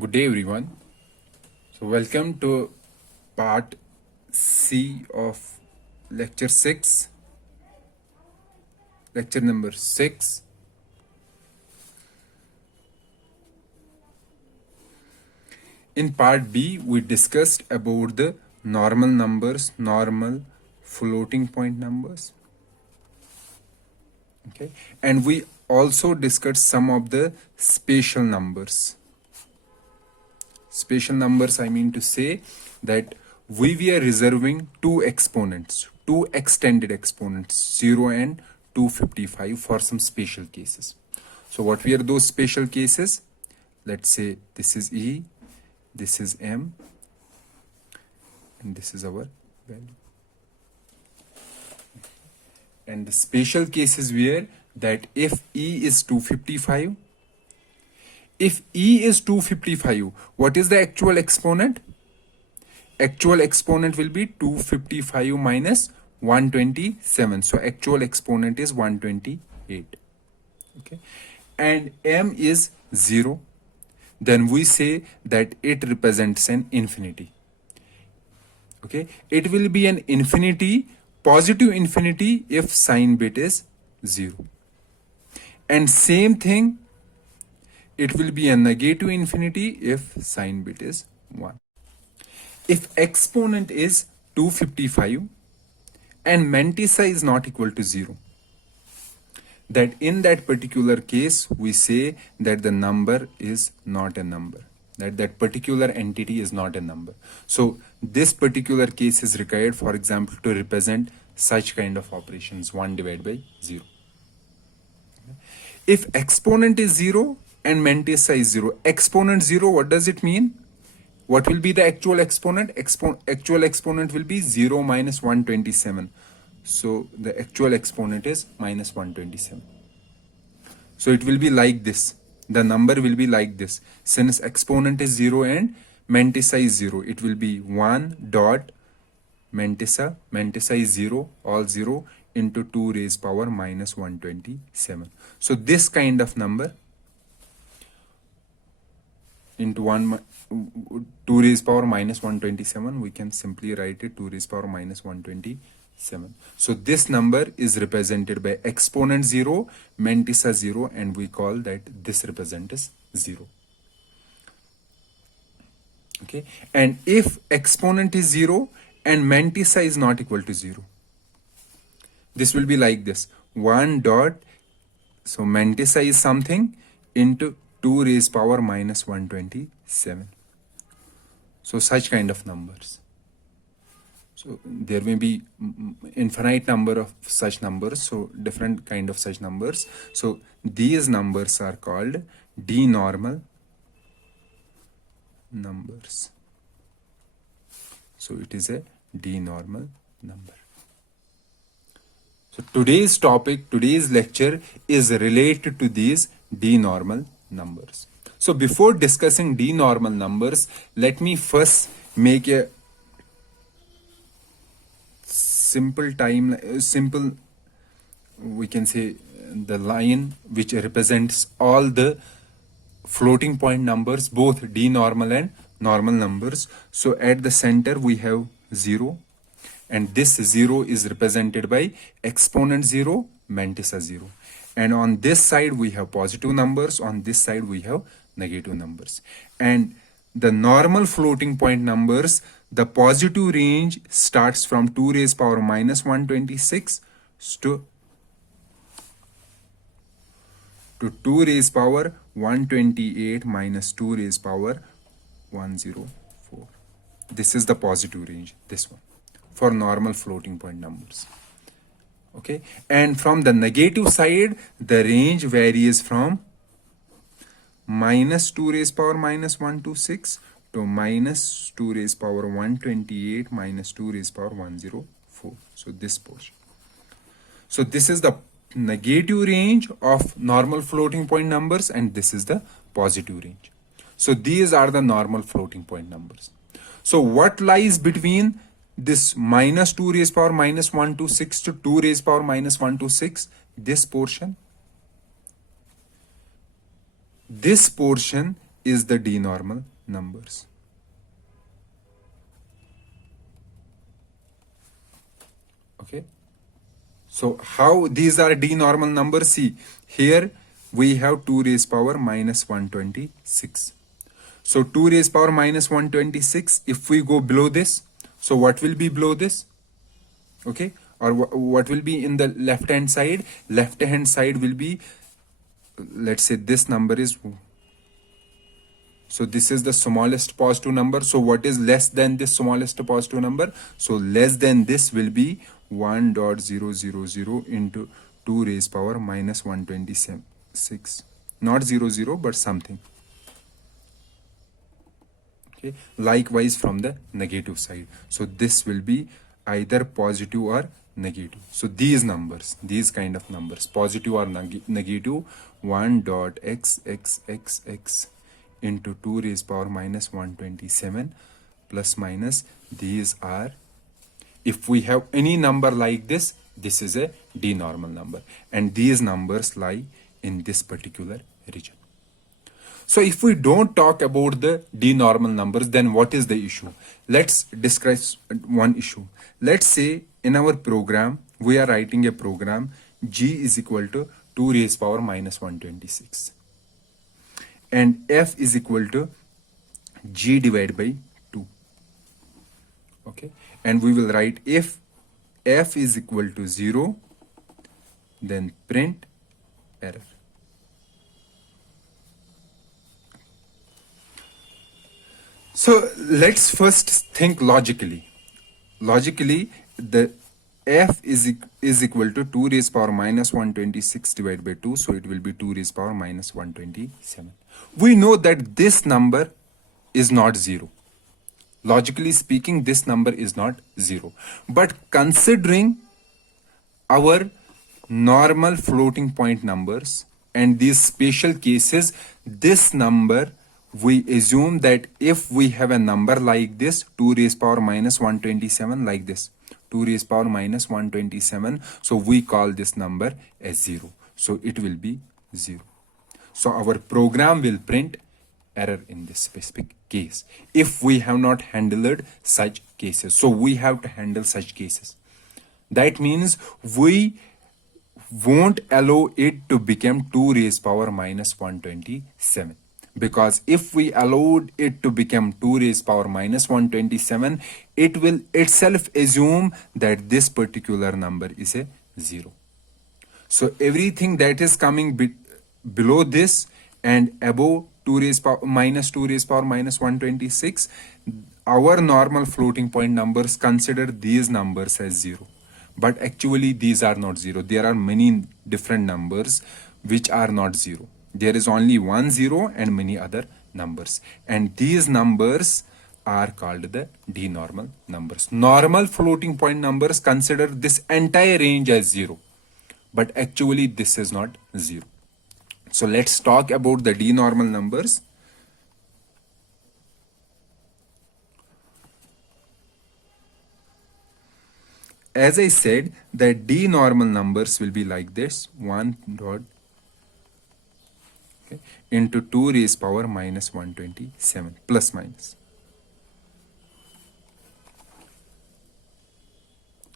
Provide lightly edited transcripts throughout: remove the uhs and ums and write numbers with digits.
Good day, everyone. So, welcome to part C of lecture 6, lecture number 6. In part B, we discussed about the normal numbers, normal floating point numbers. Okay, and we also discussed some of the spatial numbers. Spatial numbers, I mean to say that we were reserving two exponents, two extended exponents, 0 and 255 for some special cases. So what were those special cases? Let's say this is E, this is M, and this is our value. And the special cases were that if E is 255, if E is 255, what is the actual exponent? Actual exponent will be 255 minus 127. So actual exponent is 128. Okay. And M is 0. Then we say that it represents an infinity. Okay. It will be an infinity, positive infinity if sign bit is 0. And same thing, it will be a negative infinity if sign bit is 1. If exponent is 255 and mantissa is not equal to 0, that in that particular case, we say that the number is not a number, that particular entity is not a number. So this particular case is required, for example, to represent such kind of operations, 1 divided by 0. If exponent is 0 and mantissa is 0, exponent 0, what does it mean? What will be the actual exponent? Actual exponent will be 0 minus 127. So the actual exponent is minus 127. So it will be like this. The number will be like this. Since exponent is 0 and mantissa is 0, it will be 1 dot mantissa is 0, all 0, into 2 raised power minus 127. So this kind of number into 2 raised power minus 127, we can simply write it 2 raised power minus 127. So this number is represented by exponent 0, mantissa 0, and we call that this represent as 0. Okay, and if exponent is 0 and mantissa is not equal to 0, this will be like this: 1 dot, so mantissa is something, into 2 raised power minus 127. So such kind of numbers. So there may be infinite number of such numbers, so different kind of such numbers. So these numbers are called denormal numbers. So it is a denormal number. So today's topic, today's lecture is related to these denormal numbers. So before discussing denormal numbers, let me first make a simple we can say the line which represents all the floating point numbers, both denormal and normal numbers. So at the center we have 0, and this 0 is represented by exponent 0, mantissa 0. And on this side we have positive numbers, on this side we have negative numbers. And the normal floating point numbers, the positive range starts from 2 raised power minus 126 to 2 raised power 128 minus 2 raised power 104. This is the positive range, this one, for normal floating point numbers. Okay, and from the negative side, the range varies from minus 2 raised power minus 126 to minus 2 raised power 128 minus 2 raised power 104. So this portion. So this is the negative range of normal floating point numbers, and this is the positive range. So these are the normal floating point numbers. So what lies between this minus 2 raised power minus 126 to 2 raised power minus 126, this portion is the denormal numbers. Okay. So how these are denormal numbers? See, here we have 2 raised power minus 126. So 2 raised power minus 126, if we go below this, so what will be below this? Okay, or what will be in the left hand side? Left hand side will be, let's say this number is, so this is the smallest positive number. So what is less than this smallest positive number? So less than this will be 1.000 into 2 raised power minus 126. Not 00, but something. Okay. Likewise from the negative side. So this will be either positive or negative. So these numbers, these kind of numbers, positive or negative, 1.xxxx into 2 raised power minus 127 plus minus, these are, if we have any number like this is a denormal number, and these numbers lie in this particular region. So if we don't talk about the denormal numbers, then what is the issue? Let's discuss one issue. Let's say in our program, we are writing a program g is equal to 2 raised power minus 126. And f is equal to g divided by 2. Okay. And we will write if f is equal to 0, then print error. So let's first think logically. Logically, the f is equal to 2 raised power minus 126 divided by 2. So it will be 2 raised power minus 127. We know that this number is not 0. Logically speaking, this number is not 0. But considering our normal floating point numbers and these special cases, this number, we assume that if we have a number like this, 2 raised power minus 127, like this, 2 raised power minus 127, so we call this number as 0. So it will be 0. So our program will print error in this specific case if we have not handled such cases. So we have to handle such cases. That means we won't allow it to become 2 raised power minus 127. Because if we allowed it to become 2 raised power minus 127, it will itself assume that this particular number is a 0. So everything that is coming below this and above 2 raised power minus 126, our normal floating point numbers consider these numbers as 0. But actually these are not 0. There are many different numbers which are not 0. There is only one 0 and many other numbers. And these numbers are called the denormal numbers. Normal floating point numbers consider this entire range as 0. But actually this is not 0. So let's talk about the denormal numbers. As I said, the denormal numbers will be like this: 1 dot into 2 raised power minus 127 plus minus.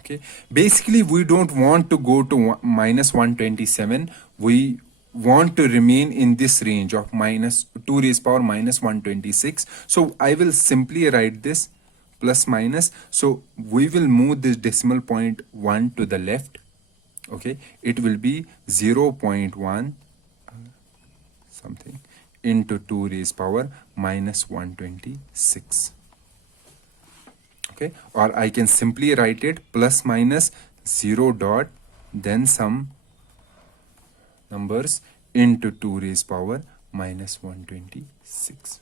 Okay. Basically, we don't want to go to minus 127. We want to remain in this range of minus 2 raised power minus 126. So I will simply write this plus minus. So we will move this decimal point 1 to the left. Okay. It will be 0.1 something into 2 raised power minus 126. Okay. Or I can simply write it plus minus 0 dot then some numbers into 2 raised power minus 126.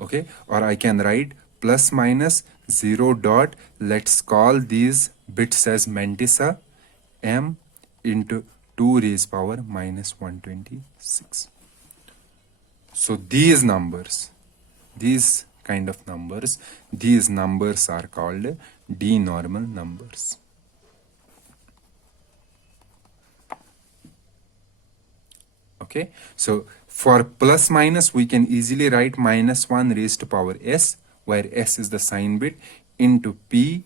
Okay. Or I can write plus minus 0 dot, let's call these bits as mantissa, m into 2 raised power minus 126. So these numbers, these kind of numbers, these numbers are called denormal numbers. Okay. Okay, so for plus minus, we can easily write minus 1 raised to power s, where s is the sign bit, into p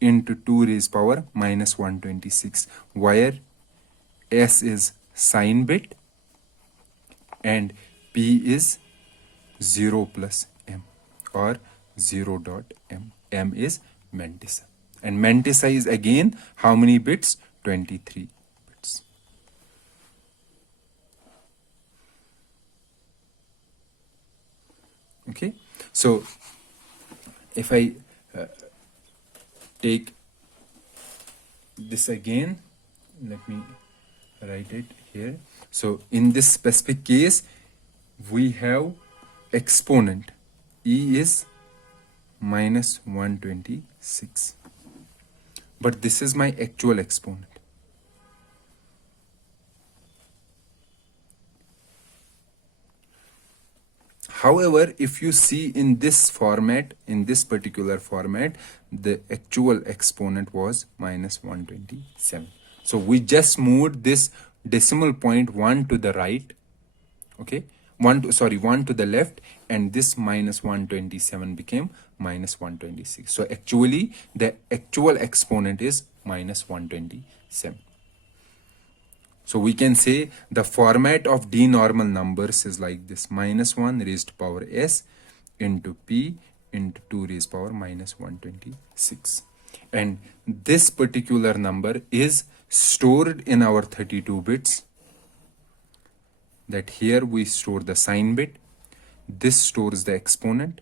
into 2 raised power minus 126, where s is sign bit and p is 0 plus m, or 0 dot m. M is mantissa. And mantissa is again how many bits? 23 bits. Okay, so if I take this again, let me write it here. So in this specific case, we have exponent e is minus 126, but this is my actual exponent. However, if you see in this format, in this particular format, the actual exponent was minus 127. So we just moved this decimal point 1 to the right, okay, 1 to the left, and this minus 127 became minus 126. So actually the actual exponent is minus 127. So we can say the format of denormal numbers is like this: minus 1 raised to power s into p into 2 raised power minus 126. And this particular number is stored in our 32 bits. That here we store the sign bit, this stores the exponent.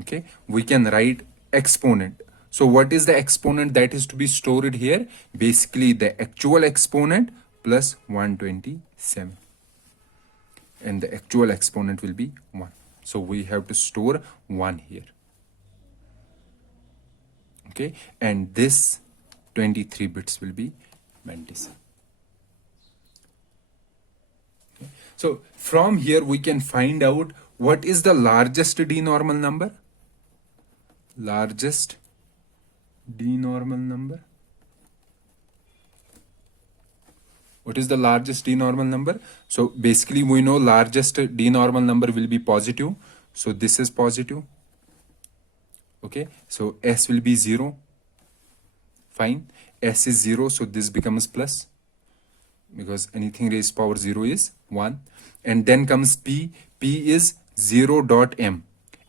Okay, we can write exponent. So what is the exponent that is to be stored here? Basically the actual exponent plus 127. And the actual exponent will be 1. So we have to store 1 here. Okay, and this 23 bits will be mantissa. Okay. So from here we can find out what is the largest denormal number. Largest denormal number. What is the largest denormal number? So basically we know largest denormal number will be positive. So this is positive. Okay, so s will be 0. Fine. S is 0, so this becomes plus, because anything raised power 0 is 1. And then comes p. P is 0 dot m.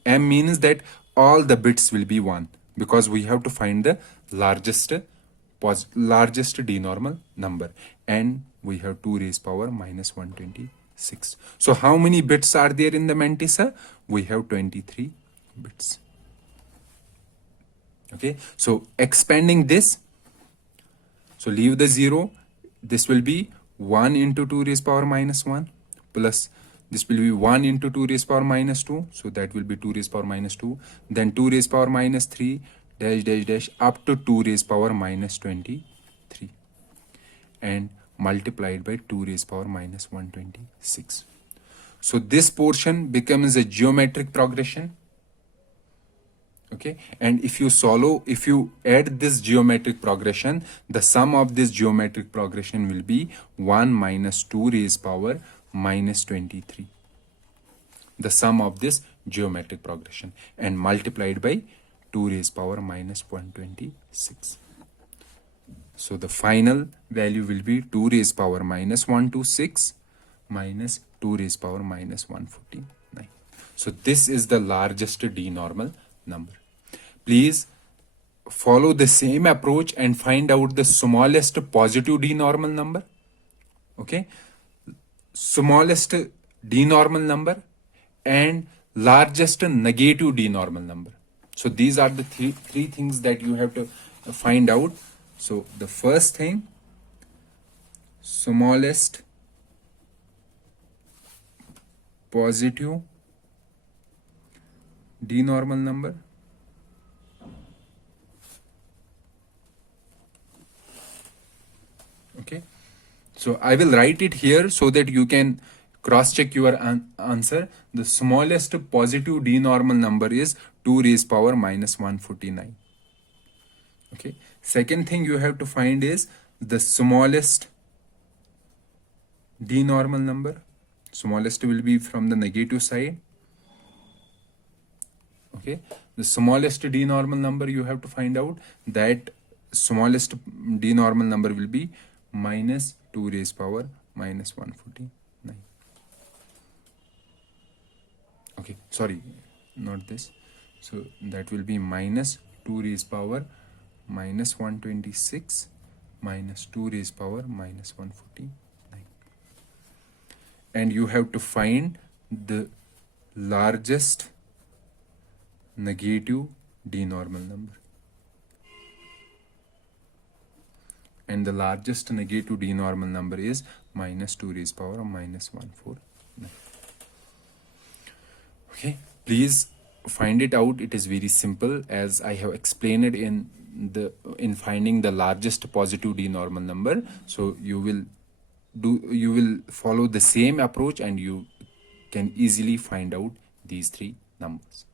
M means that all the bits will be 1, because we have to find the largest denormal number, and we have 2 raised power minus 126. So how many bits are there in the mantissa? We have 23 bits. Okay, so expanding this, so leave the 0, this will be 1 into 2 raised power minus 1, plus this will be 1 into 2 raised power minus 2, so that will be 2 raised power minus 2, then 2 raised power minus 3, dash dash dash, up to 2 raised power minus 23, and multiplied by 2 raised power minus 126. So this portion becomes a geometric progression. Okay, and if you add this geometric progression, the sum of this geometric progression will be 1 minus 2 raised power minus 23. The sum of this geometric progression, and multiplied by 2 raised power minus 126. So the final value will be 2 raised power minus 126 minus 2 raised power minus 149. So this is the largest denormal number. Please follow the same approach and find out the smallest positive denormal number. Okay, smallest denormal number and largest negative denormal number. So these are the three things that you have to find out. So the first thing, smallest positive denormal number. Okay, so I will write it here so that you can cross-check your answer. The smallest positive denormal number is 2 raised power minus 149. Okay, second thing you have to find is the smallest denormal number. Smallest will be from the negative side. Okay, the smallest denormal number you have to find out. That smallest denormal number will be minus 2 raised power minus 149. Okay, sorry, not this. So that will be minus 2 raised power minus 126 minus 2 raised power minus 149. And you have to find the largest negative denormal number. And the largest negative denormal number is minus 2 raised power minus 149. Okay, please find it out. It is very simple, as I have explained it in finding the largest positive denormal number. So you will follow the same approach and you can easily find out these three numbers.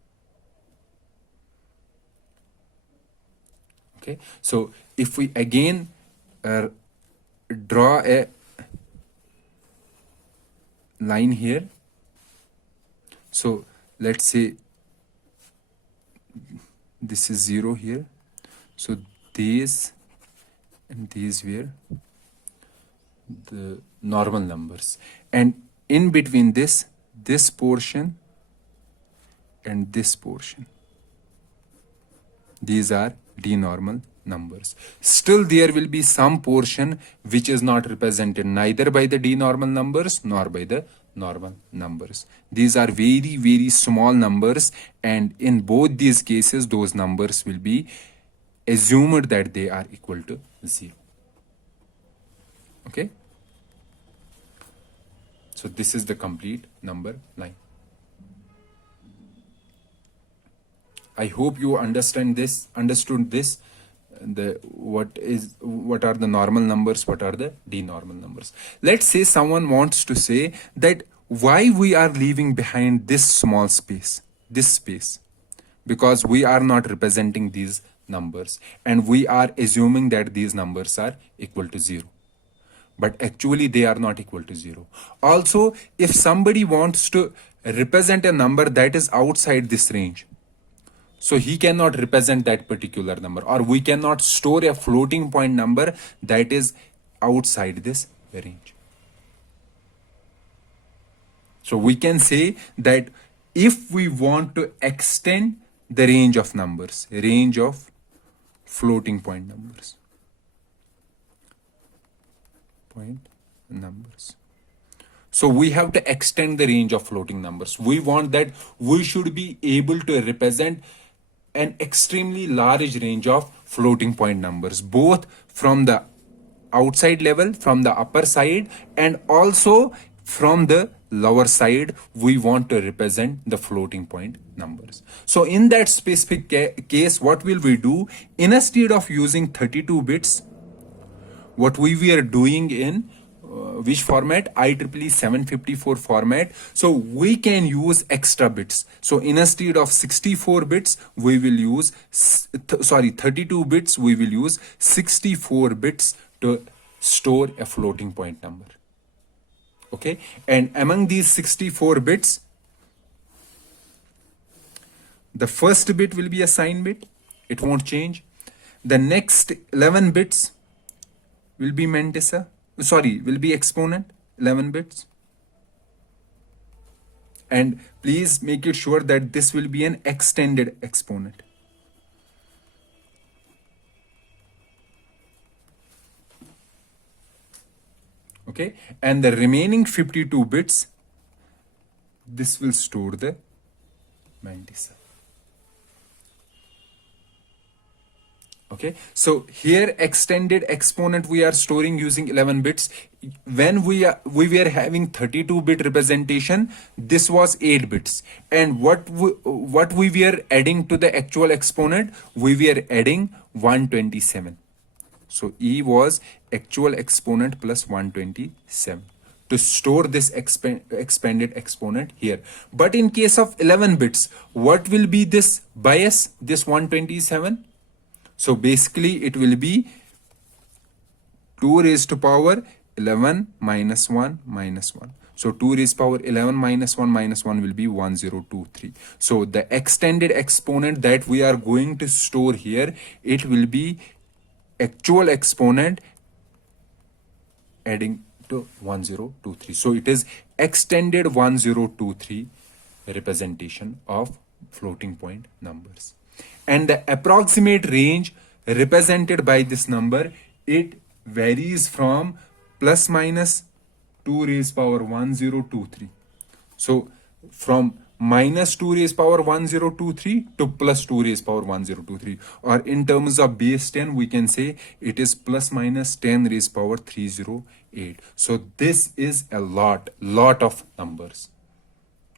Okay, so if we again draw a line here, so let's say this is 0 here, so these and these were the normal numbers, and in between this portion and this portion, these are denormal numbers. Still there will be some portion which is not represented neither by the denormal numbers nor by the normal numbers. These are very, very small numbers, and in both these cases those numbers will be assumed that they are equal to 0. Okay, so this is the complete number line. I hope you understood this, what are the normal numbers, what are the denormal numbers. Let's say someone wants to say that why we are leaving behind this small space, because we are not representing these numbers and we are assuming that these numbers are equal to 0. But actually they are not equal to 0. Also, if somebody wants to represent a number that is outside this range, so he cannot represent that particular number, or we cannot store a floating point number that is outside this range. So we can say that if we want to extend the range of numbers, range of floating point numbers, so we have to extend the range of floating numbers. We want that we should be able to represent an extremely large range of floating point numbers, both from the outside level, from the upper side, and also from the lower side. We want to represent the floating point numbers. So in that specific case, what will we do? Instead of using 32 bits, what we were doing in which format? IEEE 754 format. So we can use extra bits. So instead of 64 bits, we will use 32 bits, we will use 64 bits to store a floating point number. Okay, and among these 64 bits, the first bit will be a sign bit, it won't change. The next 11 bits will be mantissa, will be exponent, 11 bits. And please make it sure that this will be an extended exponent. Okay, and the remaining 52 bits, this will store the mantissa. Okay, so here extended exponent we are storing using 11 bits. When we were having 32-bit representation, this was 8 bits. And what we were adding to the actual exponent, we were adding 127. So E was actual exponent plus 127 to store this expanded exponent here. But in case of 11 bits, what will be this bias, this 127? So basically it will be 2 raised to power 11 minus 1 minus 1. So 2 raised power 11 minus 1 will be 1023. So the extended exponent that we are going to store here, it will be actual exponent adding to 1023. So it is extended 1023 representation of floating point numbers. And the approximate range represented by this number, it varies from plus minus 2 raised power 1023. So from minus 2 raised power 1023 to plus 2 raised power 1023, or in terms of base 10 we can say it is plus minus 10 raised power 308. So this is a lot of numbers.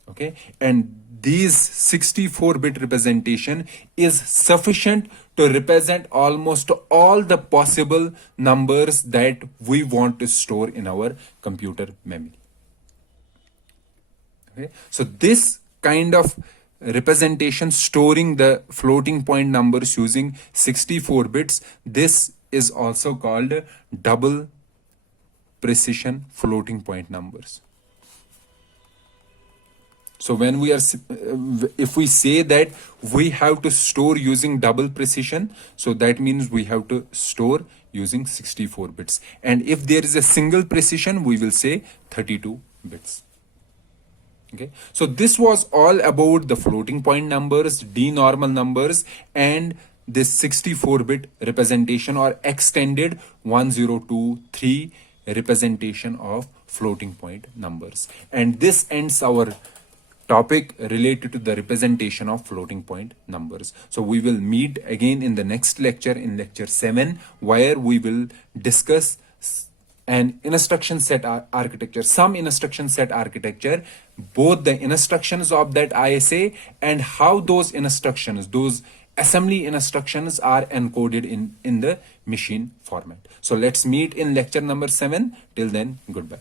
Okay, and these 64-bit representation is sufficient to represent almost all the possible numbers that we want to store in our computer memory. Okay, so this kind of representation, storing the floating point numbers using 64 bits, this is also called double precision floating point numbers. So when we are, if we say that we have to store using double precision, so that means we have to store using 64 bits. And if there is a single precision, we will say 32 bits. Okay, so this was all about the floating point numbers, denormal numbers, and this 64-bit representation or extended 1023 representation of floating point numbers. And this ends our topic related to the representation of floating point numbers. So we will meet again in the next lecture, in lecture 7, where we will discuss an instruction set architecture, some instruction set architecture, both the instructions of that ISA and how those instructions, those assembly instructions are encoded in the machine format. So let's meet in lecture number 7. Till then, goodbye.